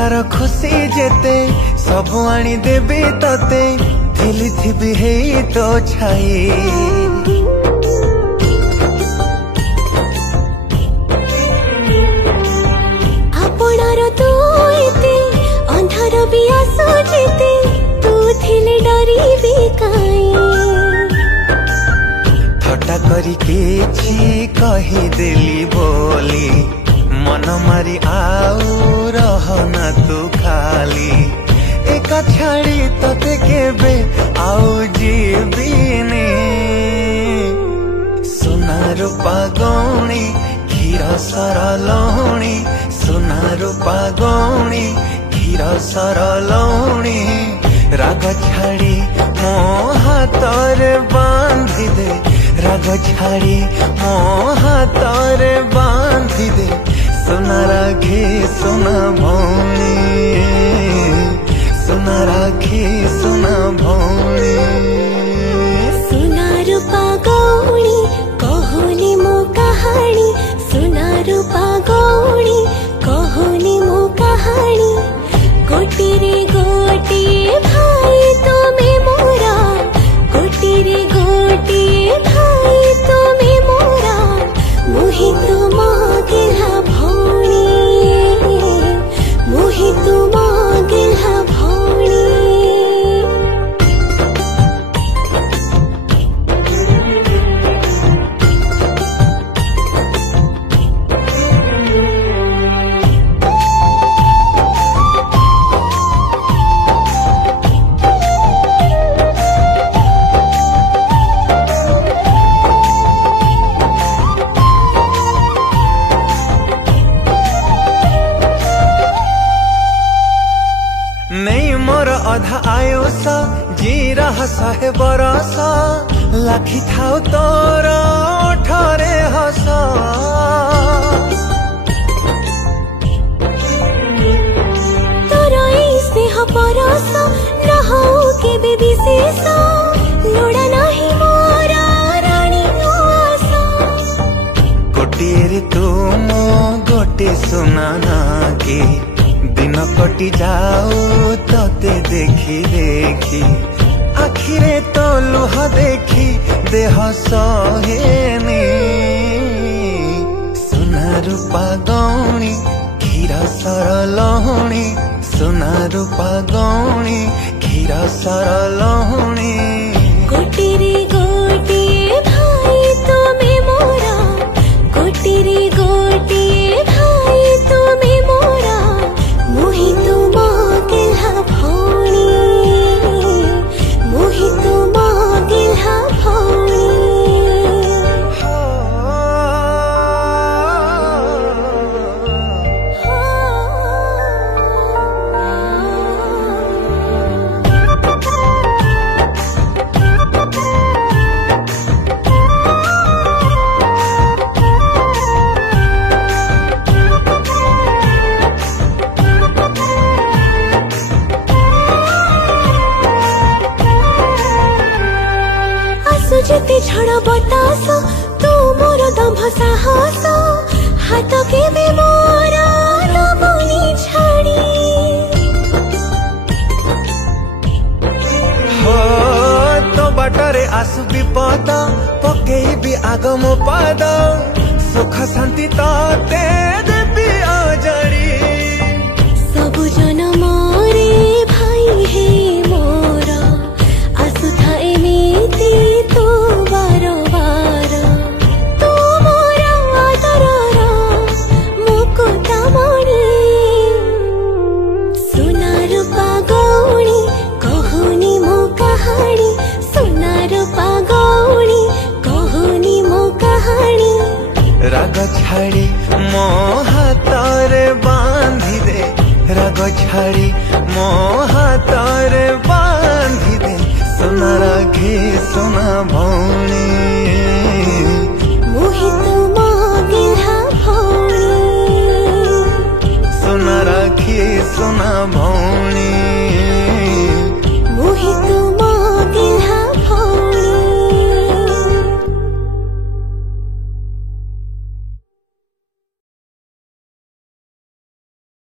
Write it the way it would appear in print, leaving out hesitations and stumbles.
पिलार खुशी जेते सब आनी देबी तते थिली थिबी हे तो छाई आपणार तू एते अंधार भी आसो जेते तू थिले डरी भी काई थटा करी किछि कही देली बोली मन मारी आउ रहना तू खाली एका छाड़ी तते केबे आउ जीविनी सोना रूपा गौणी क्षीर सरलौणी सोना रूपा गौणी क्षीर सरलौणी राग छाड़ी मो हाथरे बांधी दे राग छाड़ी मो हाथरे बांधी दे सोना राखी सोना भौणी सोना राखी सोना भौणी सोना रूपा गौणी कहोनी मो कहानी सोना रूपा गौणी कहोनी मो कहानी गोटी रे गोटी भाई तुम्हें मोरा गोटी रे गोटी भाई तुम्हें मोरा मोहि तुम गेला भौणी मोहि तुम गेला भौणी नहीं मोर अधा आयुष जी रहा 100 बरस लाखी थाउ तोर ओठरे हस तोर स्नेह परस रहो केबे विशेष लोड़ा नाही मोर रानी आस गोटे तुम गोटे सुना नागे दिन कटि जाऊ तते देखी देखी आखिरे तो लुह देखी देह सहेनी सोना रूपा गौणी क्षीर सरलौणी सोना रूपा गौणी क्षीर सरलौणी गोटी रे गोटी भाई तुम्हें मोरा गोटी रे गोटी भाई तुम्हें मोरा मोहि तुम गेला भौणी मोहि तुम गेला भौणी जेते झड़ बतास तू मोर दंभ साहस हाथ के भी मोर नमुनी छाड़ी हो तो बाटरे आसु विपद पकेई भी आगम पाद सुख शांति तते देवी अजड़ी सब जन मोरे भाई हे मोर आसु था एमिति तू बार बार तू मोर आदरर मुकुटमणि सोना रूपा गौणी कहोनी मो कहानी सोना रूपा गौणी कहोनी मो कहानी राग छाड़ी मो हाथरे बांधी दे राग छाड़ी मो हाथरे बांधी दे सोना राखी सोना भौणी मोहि तुम गेला भौणी सोना राखी सोना भौणी।